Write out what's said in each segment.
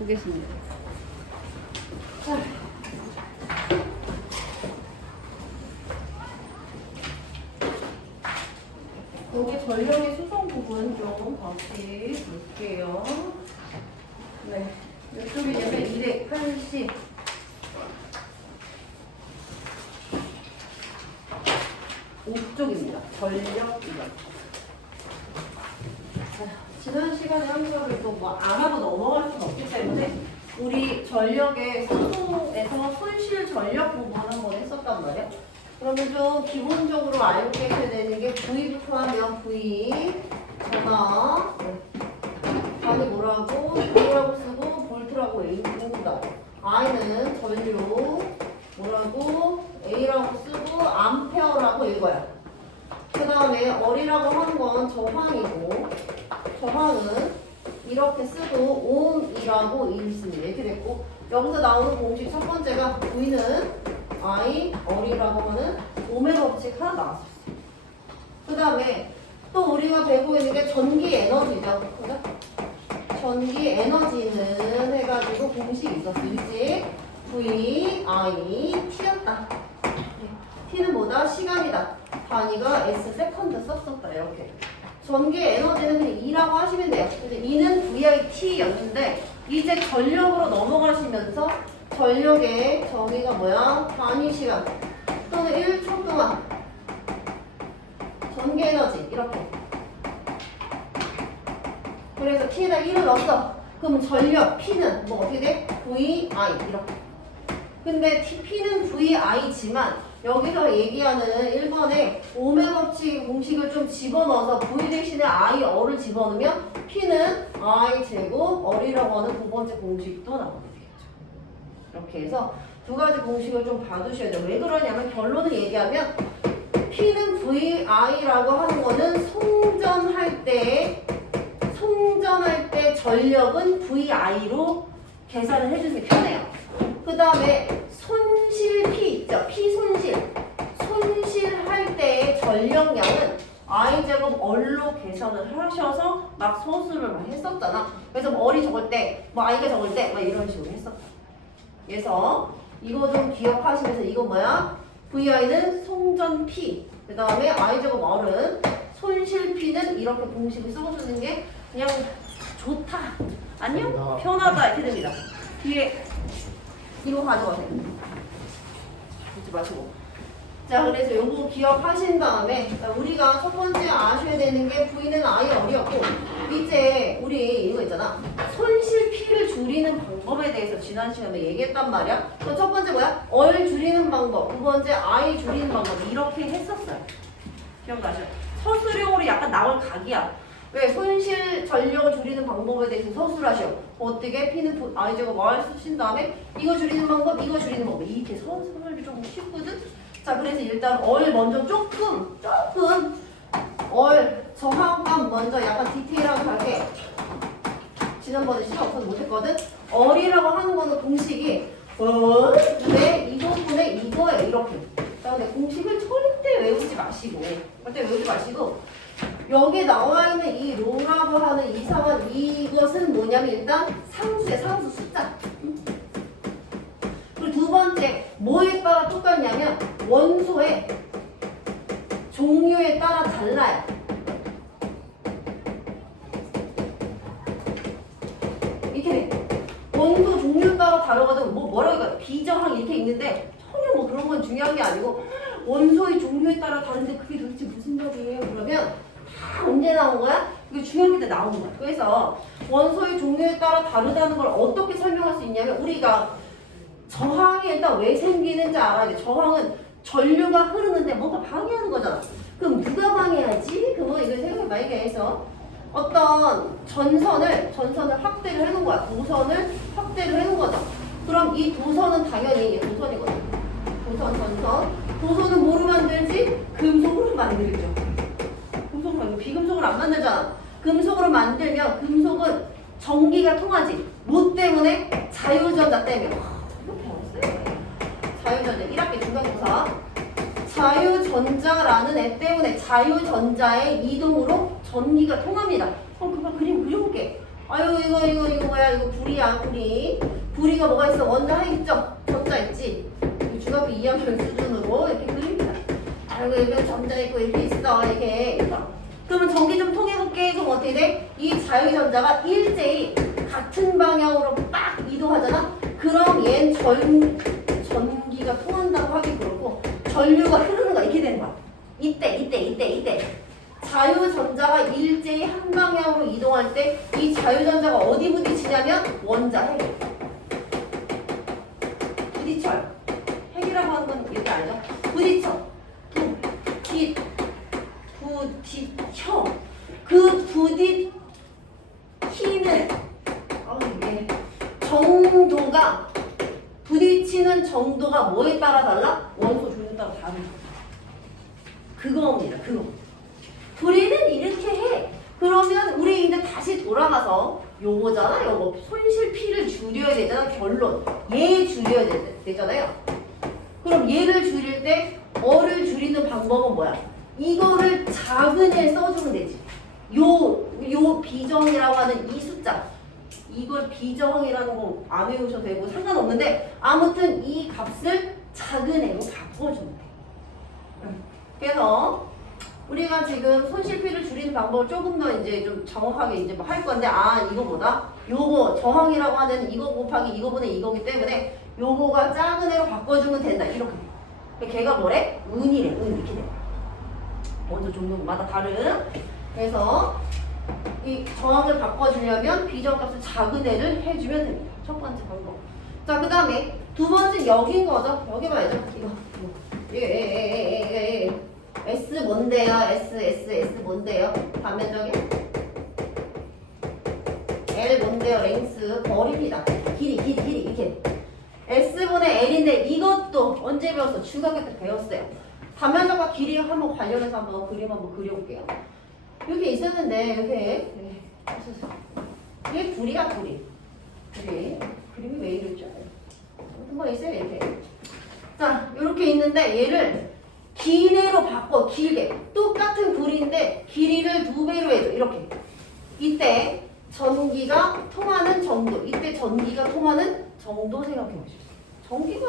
보겠습니다. 여기 전력의 수송 부분 좀 다시 볼게요. 네. 이쪽이냐면 280. 옥쪽입니다. 전력 이거. 지난 시간에 한 거를 또뭐 안 하고 넘어갈 수는 없기 때문에 우리 전력의 소송에서 손실 전력 부분 한번 했었단 말이야. 그러면 좀 기본적으로 알고 계셔야 되는 게 V부터 하면 V, 전화, 답이 뭐라고, V라고 쓰고 볼트라고 A 모은다. I는 전류, 뭐라고, A라고 쓰고 암페어라고 읽어요. 그 다음에 어리라고 하는 건 저항이고 저항은 이렇게 쓰고 옴이라고 읽습니다. 이렇게 됐고 여기서 나오는 공식 첫 번째가 V는 I 어리라고 하는 옴의 법칙 하나 나왔었어요. 그 다음에 또 우리가 배우고 있는 게 전기 에너지죠. 그죠? 전기 에너지는 해가지고 공식이 있었어. 일찍 V, I, T였다. T는 뭐다? 시간이다. 단위가 S 세컨드 썼었다. 이렇게. 전기 에너지는 그냥 E라고 하시면 돼요. 그래서 E는 VIT였는데 이제 전력으로 넘어가시면서 전력의 정의가 뭐야? 단위 시간 또는 1초 동안 전기 에너지 이렇게. 그래서 T에다 1을 넣었어. 그럼 전력 P는 뭐 어떻게 돼? VI 이렇게. 근데 TP는 VI지만 여기서 얘기하는 1번에 오메 법칙 공식을 좀 집어넣어서 V 대신에 I 어를 집어넣으면 P는 I 제곱 어리라고 하는 두 번째 공식도 나오게 되겠죠. 이렇게 해서 두 가지 공식을 좀 봐두셔야 돼요. 왜 그러냐면 결론을 얘기하면 P는 VI라고 하는 거는 송전할 때 송전할 때 전력은 VI로 계산을 해주세요. 편해요. 그 다음에 있죠? P 손실. 손실할 때의 전력량은 I제곱 얼로 계산을 하셔서 막 소수를 막 했었잖아. 그래서 뭐 어리 적을 때, 뭐 I가 적을 때, 막 이런 식으로 했었다. 그래서 이거 좀 기억하시면서 이거 뭐야? VI는 송전 P. 그 다음에 I제곱 얼은 손실 P는 이렇게 공식을 써주는 게 그냥 좋다. 안녕? 편하다. 이렇게 됩니다. 뒤에 이거 가져가세요. 잊지 마시고. 자, 그래서 요거 기억하신 다음에 우리가 첫 번째 아셔야 되는 게 V는 아예 어렵고 이제 우리 이거 있잖아. 손실 P를 줄이는 방법에 대해서 지난 시간에 얘기했단 말이야. 그럼 첫 번째 뭐야? 얼 줄이는 방법. 두 번째 I 줄이는 방법. 이렇게 했었어요. 기억나죠? 서술형으로 약간 나올 각이야. 왜 손실 전력을 줄이는 방법에 대해서 서술하셔. 어떻게 P는 I제곱 R 쓰신 다음에 이거 줄이는 방법, 이거 줄이는 방법 이렇게 서술이 좀 쉽거든. 자, 그래서 일단 얼 먼저 조금 조금 얼 저항감 먼저 약간 디테일하게 갈게. 지난번에 시간 없어서 못했거든. 얼이라고 하는 거는 공식이 얼 근데 이것분의 이거에 이렇게. 자, 근데 공식을 절대 외우지 마시고 절대 외우지 마시고 여기 나와 있는 이 로라고 하는 이상한 이것은 뭐냐면 일단 상수의 상수 숫자. 그리고 두 번째 뭐에 따라 똑같냐면 원소의 종류에 따라 달라요. 이렇게 돼. 원소 종류 따라 다르거든. 뭐 뭐라고 할까? 비저항 이렇게 있는데 전혀 뭐 그런 건 중요한 게 아니고 원소의 종류에 따라 다른데 그게 도대체 무슨 말이에요? 그러면 다 언제 나온 거야? 이게 중요한 게 나온 거야. 그래서 원소의 종류에 따라 다르다는 걸 어떻게 설명할 수 있냐면 우리가 저항이 일단 왜 생기는지 알아야 돼. 저항은 전류가 흐르는데 뭔가 방해하는 거잖아. 그럼 누가 방해하지? 그러면 이걸 생각해봐. 이게 해서 어떤 전선을 전선을 확대를 해놓은 거야. 도선을 확대를 해놓은 거죠. 그럼 이 도선은 당연히 도선이거든. 도선, 전선. 도선은 뭐로 만들지? 금속으로 만들죠. 비금속으로 안 만들잖아. 금속으로 만들면 금속은 전기가 통하지. 뭐 때문에? 자유전자 때문에. 배웠어요. 자유전자 1학기 중간고사. 자유전자라는 애 때문에 자유전자의 이동으로 전기가 통합니다. 그럼 그거 그림 그려볼게. 아유 이거 이거 이거 뭐야 이거 불이야 불이 불이가 뭐가 있어 원자 핵있죠 전자 있지 이 중학교 2학년 수준으로 이렇게 그립니다 아이고 이거 전자 있고 이렇게 있어 이렇게 그러면 전기 좀 통해볼게. 그럼 어떻게 돼? 이 자유전자가 일제히 같은 방향으로 빡 이동하잖아? 그럼 얜 전, 전기가 통한다고 하기 그렇고 전류가 흐르는 거야. 이렇게 되는 거야. 이때 이때 이때 이때. 자유전자가 일제히 한 방향으로 이동할 때 이 자유전자가 어디 부딪히냐면 원자 핵. 부딪혀요. 핵이라고 하는 건 이렇게 알죠? 부딪혀 부딪 부딪혀 그 부딪 히는 아 이게 정도가 부딪히는 정도가 뭐에 따라 달라? 원소 종류에 따라 다르다 그겁니다 그거 우리는 이렇게 해. 그러면 우리 이제 다시 돌아가서 요거잖아. 요거 손실 피를 줄여야 되잖아. 결론. 얘 줄여야 되, 되잖아요. 그럼 얘를 줄일 때 어를 줄이는 방법은 뭐야? 이거를 작은 애 써주면 되지. 요, 요 비정이라고 하는 이 숫자. 이걸 비정이라는 거 안 외우셔도 되고 상관없는데 아무튼 이 값을 작은 애로 바꿔주면 돼. 그래서 우리가 지금 손실피를 줄이는 방법을 조금 더 이제 좀 정확하게 이제 뭐할 건데 아 이거 뭐다? 요거 저항이라고 하는 이거 곱하기 이거분의 이거기 때문에 요거가 작은 애로 바꿔주면 된다 이렇게 돼. 걔가 뭐래? 운이래 운 이렇게 돼. 원소 종류마다 다른 그래서 이 저항을 바꿔주려면 비정값을 작은 애를 해주면 됩니다. 첫 번째 방법. 자, 그 다음에 두 번째 여기인 거죠. 여기 봐야죠. 이거. 예, 예, 예, 예, 예, 예. S 뭔데요? S, S, S 뭔데요? 반면적이 L 뭔데요? 랭스 거리입니다. 길이, 길이, 길이 이렇게. S분의 L인데 이것도 언제 배웠어? 중학교 때 배웠어요. 반면적과 길이 한번 관련해서 한번 그림 한번 그려볼게요. 이렇게 있었는데 이렇게 네. 이게 둘이야 둘이. 둘이. 그림이 왜 이러죠? 한번 있어요 이렇게. 자 이렇게 있는데 얘를 기내로 바꿔 길게 똑같은 불인데 길이를 두 배로 해줘 이렇게 이때 전기가 통하는 정도 이때 전기가 통하는 정도 생각해 보십시오 전기가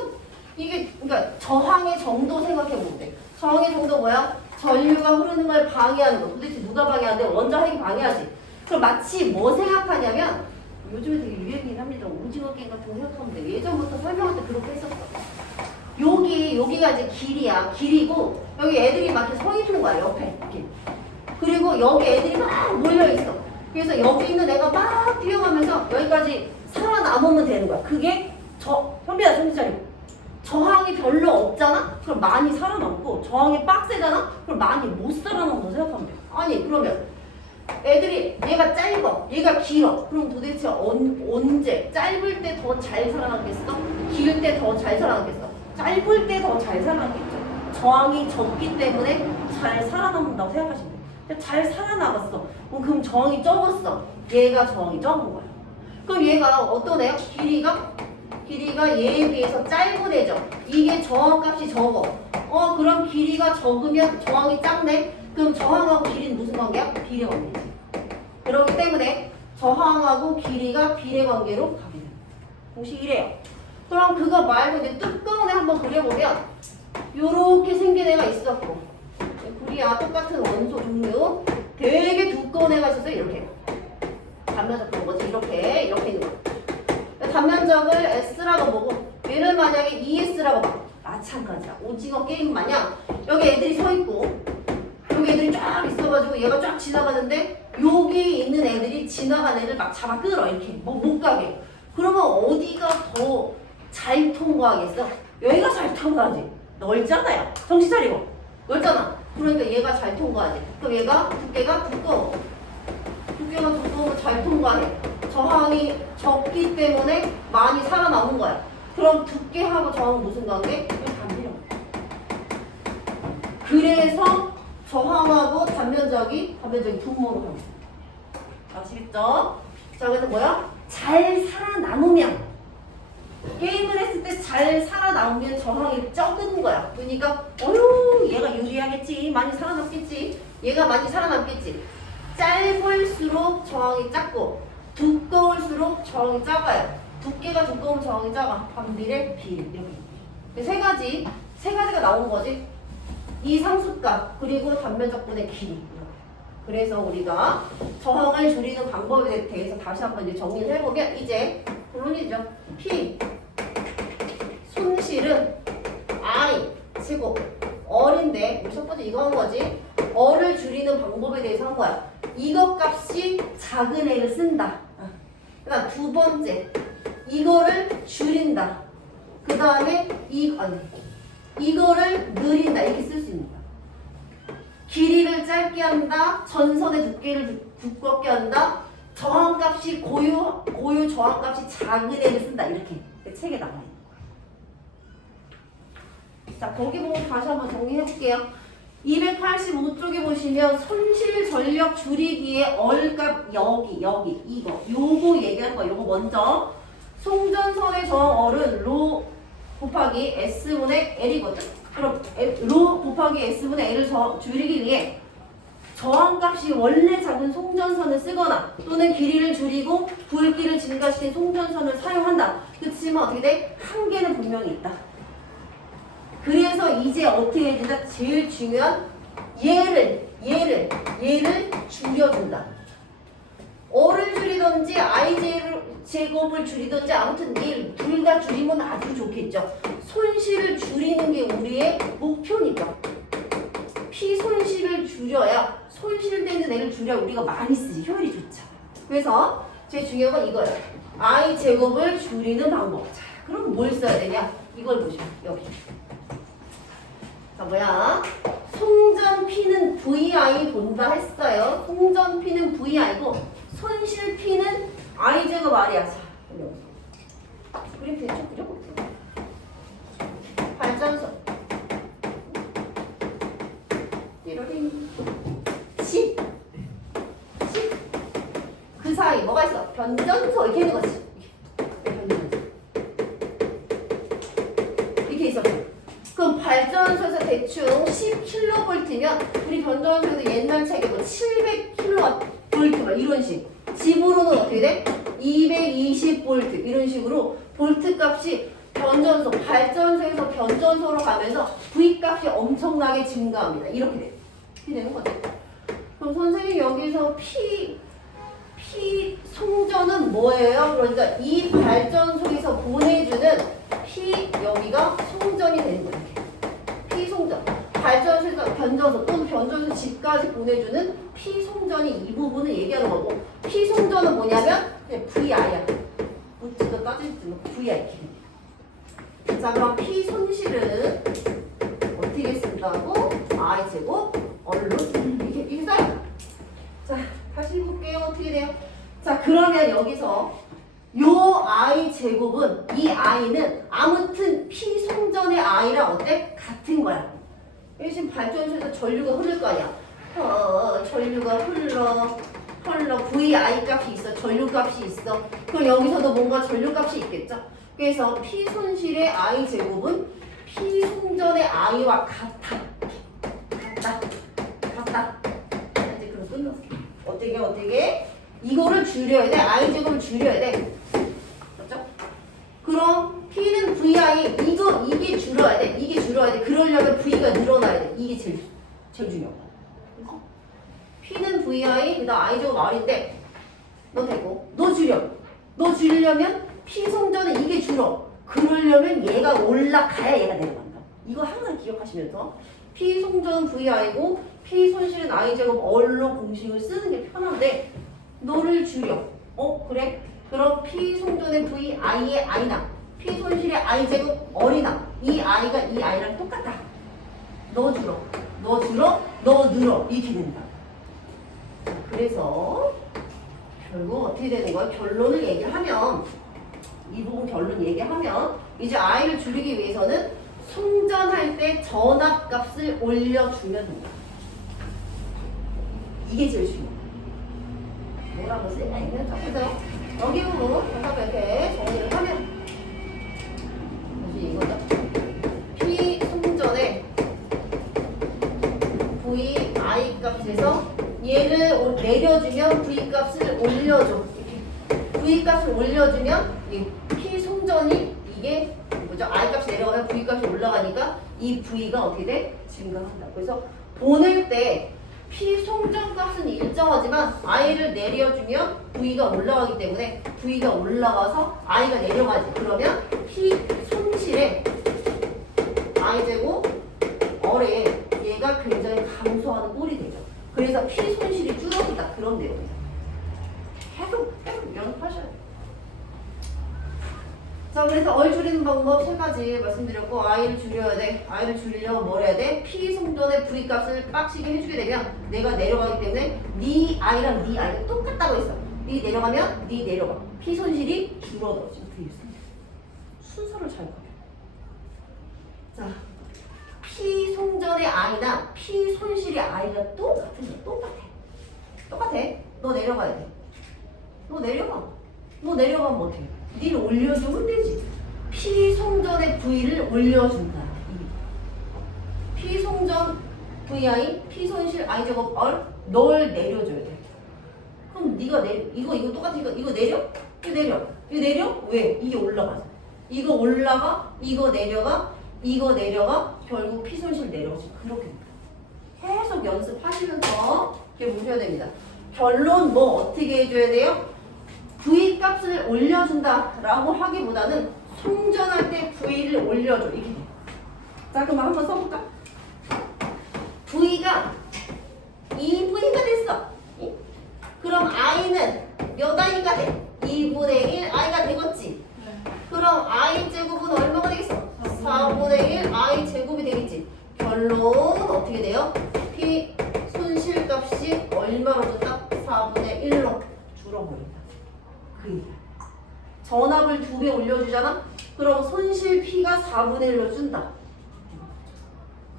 이게 그러니까 저항의 정도 생각해 보면 돼 저항의 정도 뭐야 전류가 흐르는 걸 방해하는 거. 도대체 누가 방해하는데? 원자 핵이 방해하지. 그럼 마치 뭐 생각하냐면 요즘에 되게 유행이긴 합니다. 오징어 게임 같은 거 생각하면 돼 예전부터 설명할 때 그렇게 했었어. 여기 여기가 이제 길이야. 길이고 여기 애들이 막 이렇게 서 있는 거야 옆에. 이렇게. 그리고 여기 애들이 막 몰려 있어. 그래서 여기 있는 애가 막 뛰어가면서 여기까지 살아남으면 되는 거야. 그게 저 현비야 정신 차리고 저항이 별로 없잖아 그럼 많이 살아남고 저항이 빡세잖아 그럼 많이 못 살아남는다고 생각하면 돼 아니 그러면 애들이 얘가 짧아 얘가 길어 그럼 도대체 언, 언제 짧을 때 더 잘 살아남겠어 길 때 더 잘 살아남겠어 짧을 때 더 잘 살아남겠죠. 저항이 적기 때문에 잘 살아남는다고 생각하시면 돼요. 잘 살아남았어. 어, 그럼 저항이 적었어. 얘가 저항이 적은 거야. 그럼 얘가 애야? 길이가? 길이가 얘에 비해서 짧은 애죠. 이게 저항값이 적어. 어, 그럼 길이가 적으면 저항이 작네? 그럼 저항하고 길이는 무슨 관계야? 비례 관계지. 그렇기 때문에 저항하고 길이가 비례 관계로 가게 돼요. 공식 이래요. 그럼 그거 말고 이제 뚜껑을 한번 그려보면 요렇게 생긴 애가 있었고 구리야 똑같은 원소 종류 되게 두꺼운 애가 있었어요 이렇게 단면적 그런 거지 이렇게 이렇게 있는 거 단면적을 S라고 보고 얘를 만약에 ES라고 봐 마찬가지야 오징어 게임 마냥 여기 애들이 서 있고 여기 애들이 쫙 있어가지고 얘가 쫙 지나가는데 여기 있는 애들이 지나간 애를 막 잡아 끌어 이렇게 뭐 못 가게 그러면 어디가 더 잘 통과하겠어? 여기가 잘 통과하지. 넓잖아요. 정신 차리고. 넓잖아. 그러니까 얘가 잘 통과하지. 그럼 얘가 두께가 두꺼워. 두께가 두꺼우면 잘 통과해. 저항이 적기 때문에 많이 살아남은 거야. 그럼 두께하고 저항은 무슨 관계? 반비례. 그래서 저항하고 단면적이 단면적이 분모로 가고 아시겠죠? 자 그래서 뭐야? 잘 살아남으면 게임을 했을 때 잘 살아남으면 저항이 적은 거야. 그러니까 어휴 얘가 유리하겠지. 많이 살아남겠지. 얘가 많이 살아남겠지. 짧을수록 저항이 작고 두꺼울수록 저항이 작아요. 두께가 두꺼우면 저항이 작아. 반비례 비례 이렇게. 세 가지 세 가지가 나온 거지. 이 상수값 그리고 단면적분의 길이. 그래서 우리가 저항을 줄이는 방법에 대해서 다시 한번 이제 정리를 해보면 이제 물론이죠. P 손실은 I 제곱 어인데 우리 첫 번째 이거 한 거지. 어를 줄이는 방법에 대해서 한 거야. 이거 값이 작은 애를 쓴다. 그다음 두 번째 이거를 줄인다. 그 다음에 이 아니 이거를 느린다 이렇게 쓸 수 있는. 길이를 짧게 한다. 전선의 두께를 두- 두껍게 한다. 저항값이 고유 고유 저항값이 작은 애를 쓴다 이렇게 책에 나와 있는. 자 거기 보면 다시 한번 정리해 볼게요. 285쪽에 보시면 손실 전력 줄이기의 얼값 여기 여기 이거 요거 얘기하는 거 요거 먼저 송전선의 저항 얼은 로 곱하기 s분의 l이거든. 그럼 로 곱하기 s분의 l을 저, 줄이기 위해 저항값이 원래 작은 송전선을 쓰거나 또는 길이를 줄이고 부익기를 증가시킨 송전선을 사용한다. 그렇지만 어떻게 돼? 한계는 분명히 있다. 그래서 이제 어떻게 해야 된다? 제일 중요한 얘를 얘를 얘를 줄여준다. 어를 줄이든지 i 제곱을 줄이든지 아무튼 둘 다 줄이면 아주 좋겠죠. 손실을 줄이는 게 우리의 목표니까. 피 손실을 줄여야 손실되는 애를 줄여야 우리가 많이 쓰지 효율이 좋죠. 그래서 제일 중요한 건 이거예요. i 제곱을 줄이는 방법. 자, 그럼 뭘 써야 되냐? 이걸 보시면 여기. 자 뭐야? 송전 P는 VI 본다 했어요. 송전 P는 VI고 손실 P는 I 제곱 R이야. 자. 그림 대충 그려볼게요. 발전소. 띠로링. 10. 10. 그 사이 뭐가 있어? 변전소 이렇게 있는 거지. 대충 10kV면 우리 변전소에서 옛날 책에 뭐 700kW 막 이런 식. 집으로는 어떻게 돼? 220V 이런 식으로 볼트 값이 변전소, 발전소에서 변전소로 가면서 V 값이 엄청나게 증가합니다. 이렇게 돼. 이렇게 되는 거죠. 그럼 선생님 여기서 P P 송전은 뭐예요? 그러니까 이 발전소에서 보내주는 P 여기가 송전이 되는 거예요. 발전소에서 변전소 또는 변전소 집까지 보내주는 P 송전이 이 부분을 얘기하는 거고 P 송전은 뭐냐면 그냥 VI야. 묻지도 따지지도 않고 VI 이렇게. 자 그럼 P 손실은 어떻게 쓴다고? I 제곱 얼로 이렇게 이렇게 써요. 자, 다시 볼게요. 어떻게 돼요? 자, 그러면 여기서 요 i 제곱은 이 i는 아무튼 p 송전의 i랑 어때? 같은 거야. 여기 지금 발전소에서 전류가 흐를 거 아니야. 어, 전류가 흘러 흘러 vi 값이 있어. 전류 값이 있어. 그럼 여기서도 뭔가 전류 값이 있겠죠? 그래서 p 손실의 i 제곱은 p 송전의 i와 같아. 같다. 같다. 이제 그럼 끝났어. 어떻게 어떻게? 이거를 줄여야 돼. i 제곱을 줄여야 돼. 맞죠? 그럼 p는 vi 이거 이게 줄어야 돼. 이게 줄어야 돼. 그러려면 v가 늘어나야 돼. 이게 제일 제일 중요한. 그래서 p는 vi 그다음 i 제곱 r인데 너 되고 너 줄여. 너 줄이려면 p 성전은 이게 줄어. 그러려면 얘가 올라가야 얘가 내려간다. 이거 항상 기억하시면서 p 송전은 vi고 p 손실은 i 제곱 얼로 공식을 쓰는 게 편한데 너를 줄여. 어 그래? 그럼 p 송전의 vi의 i나 p 손실의 i 제곱 얼이나 이 i가 이 i랑 똑같다. 너 줄어. 너 줄어. 너 늘어. 이렇게 된다. 자, 그래서 결국 어떻게 되는 거야? 결론을 얘기하면 이 부분 결론 얘기하면 이제 i를 줄이기 위해서는 송전할 때 전압값을 올려주면 된다. 이게 제일 중요해. 뭐라고 쓰냐 자 보세요. 여기 부분 다시 이렇게 정리를 하면 얘를 올- 내려주면 V 값을 올려줘. 이렇게 V 값을 올려주면 이 P 송전이 이게 뭐죠? I 값이 내려가면 V 값이 올라가니까 이 V가 어떻게 돼? 증가한다. 그래서 보낼 때 P 송전 값은 일정하지만 I를 내려주면 V가 올라가기 때문에 V가 올라가서 I가 내려가지. 그러면 P 손실에 I 제곱 어뢰 얘가 굉장히 감소하는 꼴이 되죠. 그래서 피 손실이 줄어든다 그런 내용이에요. 계속 계속 연습하셔야 돼요. 자 그래서 얼 줄이는 방법 세 가지 말씀드렸고 i를 줄여야 돼. i를 줄이려면 뭘 해야 돼? p 송전의 v 값을 빡시게 해주게 되면 내가 내려가기 때문에 네 i랑 네 i가 똑같다고 했어. 네 내려가면 네 내려가. p 손실이 줄어들어 지금. 순서를 잘 봐요. 자 P 송전의 I나 P 손실의 I가 똑같은 거야. 똑같아. 똑같아. 너 내려가야 돼. 너 내려가. 너 내려가면 어떻게? 니를 올려주면 되지. P 송전의 V를 올려준다. 이. P 송전 VI, P 손실 I 제곱 R 널 내려줘야 돼. 그럼 네가 내 이거 이거 똑같아 이거 내려? 이거 내려. 이거 내려? 왜? 이게 올라가서. 이거 올라가, 이거 내려가, 이거 내려가, 결국 피 손실 내려오지. 그렇게. 계속 연습하시면서 이렇게 보셔야 됩니다. 결론 뭐 어떻게 해줘야 돼요? V 값을 올려준다라고 하기보다는 송전할 때 V를 올려줘. 돼요. 자, 그럼 한번 써볼까? V가 이 V가 됐어. 이? 그럼 I는 몇 I가 돼? 2분의 1 I가 되겠지. 그럼 i 제곱은 얼마가 되겠어? 4분의 1 i 제곱이 되겠지. 결론 어떻게 돼요? p 손실값이 얼마로 준다? 4분의 1로 줄어버린다. 그. 전압을 두 배 올려주잖아? 그럼 손실 p가 4분의 1로 준다.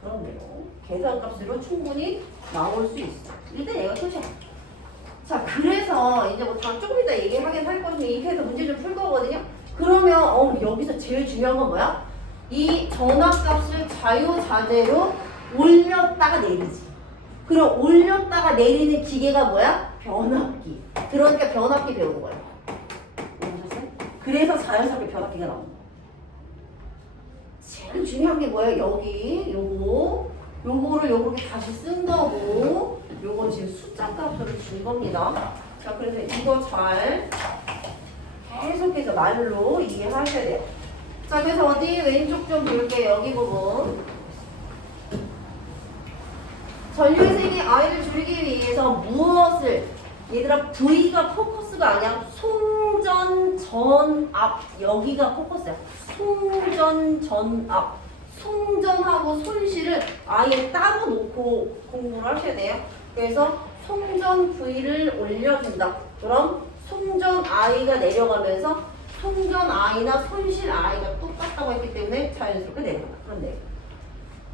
그런데요. 계산값으로 충분히 나올 수 있어. 일단 얘가 끝이야. 자, 그래서 이제 뭐 다 조금 이따 얘기하긴 할 것인데 이렇게 해서 문제 좀 풀 거거든요. 그러면 어, 여기서 제일 중요한 건 뭐야? 이 전압값을 자유자재로 올렸다가 내리지. 그럼 올렸다가 내리는 기계가 뭐야? 변압기. 그러니까 변압기 배우는 거예요. 그래서 자연스럽게 변압기가 나오는 거예요. 제일 중요한 게 뭐예요? 여기 요거 요거를 요렇게 다시 쓴 거고 요건 지금 숫자 값으로 준 겁니다. 자 그래서 이거 잘 계속해서 말로 이해하셔야 돼요. 자, 그래서 어디 왼쪽 좀 볼게요. 여기 부분. 전류의 색이 I를 줄이기 위해서 무엇을 얘들아 V가 포커스가 아니야. 송전 전압 여기가 포커스야. 송전 전압. 송전하고 손실을 아예 따로 놓고 공부를 하셔야 돼요. 그래서 송전 V를 올려준다. 그럼 송전 I가 내려가면서 송전 I나 손실 I가 똑같다고 했기 때문에 자연스럽게 내려간다. 그런데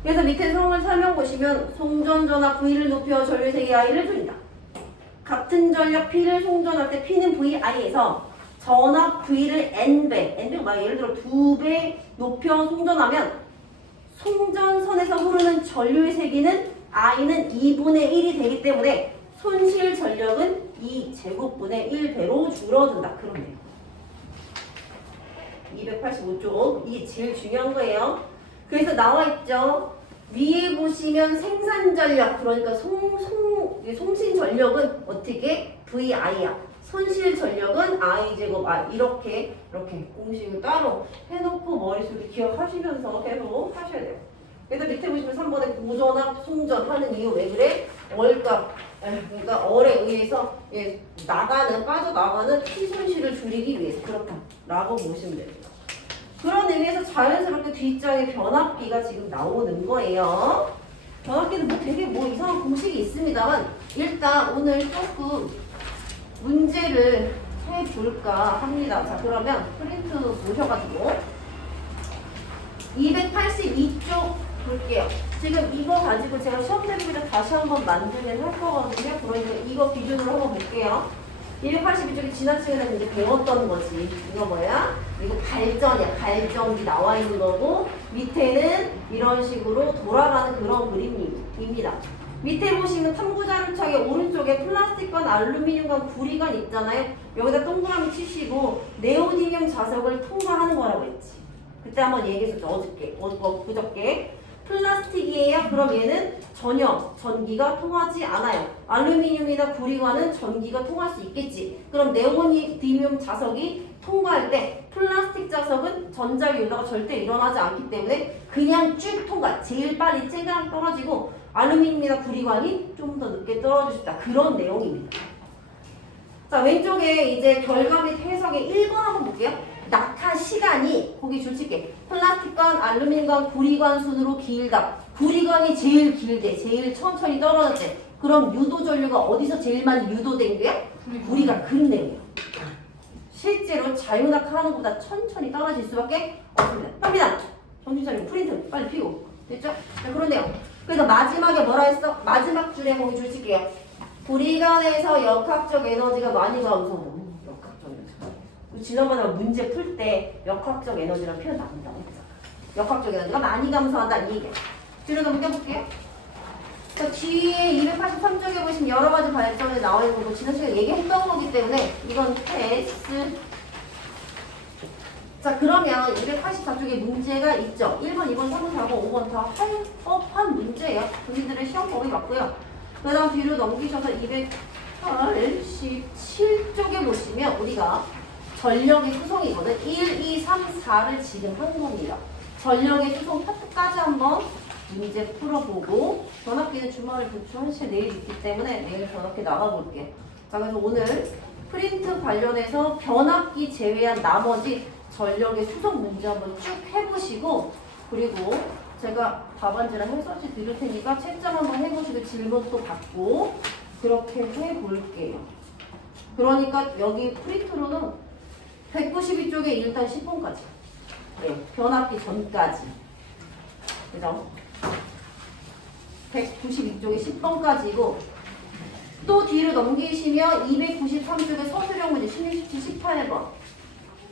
그래서 밑에 성을 설명 보시면 송전 전압 V를 높여 전류색의 I를 줄인다. 같은 전력 P를 송전할 때 P는 VI에서 전압 V를 N배, N배가 막 예를 들어 두 배 높여 송전하면 송전선에서 흐르는 전류의 세기는 I는 2분의 1이 되기 때문에 손실 전력은 2 제곱분의 1배로 줄어든다. 그러네요. 285쪽 이게 제일 중요한 거예요. 그래서 나와 있죠. 위에 보시면 생산 전력 그러니까 송, 송, 이 송신 전력은 어떻게 VI야. 손실 전력은 I 제곱 R 이렇게 이렇게 공식을 따로 해놓고 머릿속에 기억하시면서 계속 하셔야 돼요. 그래서 밑에 보시면 3번에 고전압 송전하는 이유 왜 그래? 월값 에, 그러니까 얼에 의해서 예, 나가는 빠져나가는 피 손실을 줄이기 위해서 그렇다라고 보시면 됩니다. 그런 의미에서 자연스럽게 뒷장에 변압기가 지금 나오는 거예요. 변압기는 뭐 되게 뭐 이상한 공식이 있습니다만 일단 오늘 조금 문제를 해볼까 합니다. 자 그러면 프린트 보셔가지고 282쪽 볼게요. 지금 이거 가지고 제가 시험 대비를 다시 한번 만들긴 할 거거든요. 그러니까 이거 기준으로 한번 볼게요. 282쪽이 지난 시간에 이제 배웠던 거지. 이거 뭐야? 이거 발전이야. 발전기 나와 있는 거고 밑에는 이런 식으로 돌아가는 그런 그림입니다. 밑에 보시면 탐구자료창의 오른쪽에 플라스틱관, 알루미늄관, 구리관 있잖아요. 여기다 동그라미 치시고 네오디듐 자석을 통과하는 거라고 했지. 그때 한번 얘기했었죠. 어저께, 어, 어, 그저께. 플라스틱이에요. 그럼 얘는 전혀 전기가 통하지 않아요. 알루미늄이나 구리관은 전기가 통할 수 있겠지. 그럼 네오디듐 자석이 통과할 때 플라스틱 자석은 전자기 유도가 절대 일어나지 않기 때문에 그냥 쭉 통과. 제일 빨리 쨍그랑 떨어지고 알루미늄이나 구리관이 좀 더 늦게 떨어질 수 있다. 그런 내용입니다. 자, 왼쪽에 이제 결과 및 해석의 1번 한번 볼게요. 낙하 시간이 거기 줄칠게. 플라스틱관, 알루미늄관, 구리관 순으로 길다. 구리관이 제일 길대. 제일 천천히 떨어졌대. 그럼 유도 전류가 어디서 제일 많이 유도된 거야? 구리가 내용이야. 실제로 자유낙하 하는 것보다 천천히 떨어질 수밖에 없습니다. 합니다. 정신차리고 프린트 빨리 피고 됐죠? 자, 그런데요. 그래서 마지막에 뭐라 했어? 마지막 줄에 거기 줄 칠게요. 구리관에서 역학적 에너지가 많이 음, 역학적 에너지. 지난번에 문제 풀 때 역학적 에너지라는 표현 나온다고 했잖아. 역학적 에너지가 많이 감소한다 이 얘기야. 줄 을 한번 껴볼게요. 자, 뒤에 283쪽에 보시면 여러 가지 발전이 나와 있는 거 지난 시간에 얘기했던 거기 때문에 이건 패스. 자 그러면 284쪽에 문제가 있죠. 1번, 2번, 3번, 4번, 5번 다 할 법한 문제예요. 본인들의 시험 범위 맞고요. 그 다음 뒤로 넘기셔서 287쪽에 보시면 우리가 전력의 수송이거든. 1, 2, 3, 4를 지금 한 겁니다. 전력의 수송 파트까지 한번 문제 풀어보고 전학기는 주말에 부추 1시에 내일 있기 때문에 내일 전학기 나가볼게. 자 그래서 오늘 프린트 관련해서 변압기 제외한 나머지 전력의 수송 문제 한번 쭉 해보시고 그리고 제가 답안지랑 해설지 드릴 테니까 채점 한번 해보시고 질문도 받고 그렇게 해볼게요. 그러니까 여기 프린트로는 192쪽에 일단 10번까지 네, 변압기 전까지 그죠? 192쪽에 10번까지고 또 뒤로 넘기시면 293쪽에 서술형 문제 16, 17, 18번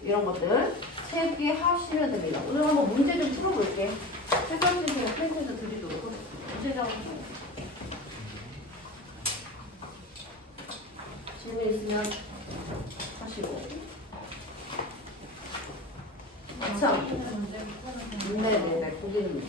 이런 것들 세개 하시면 됩니다. 오늘 한번 문제 좀 풀어볼게. 해설지 그냥 프린트에서 드리도록 하겠습니다. 문제장 질문 있으면 하시고. 참. 네네네, 고객님.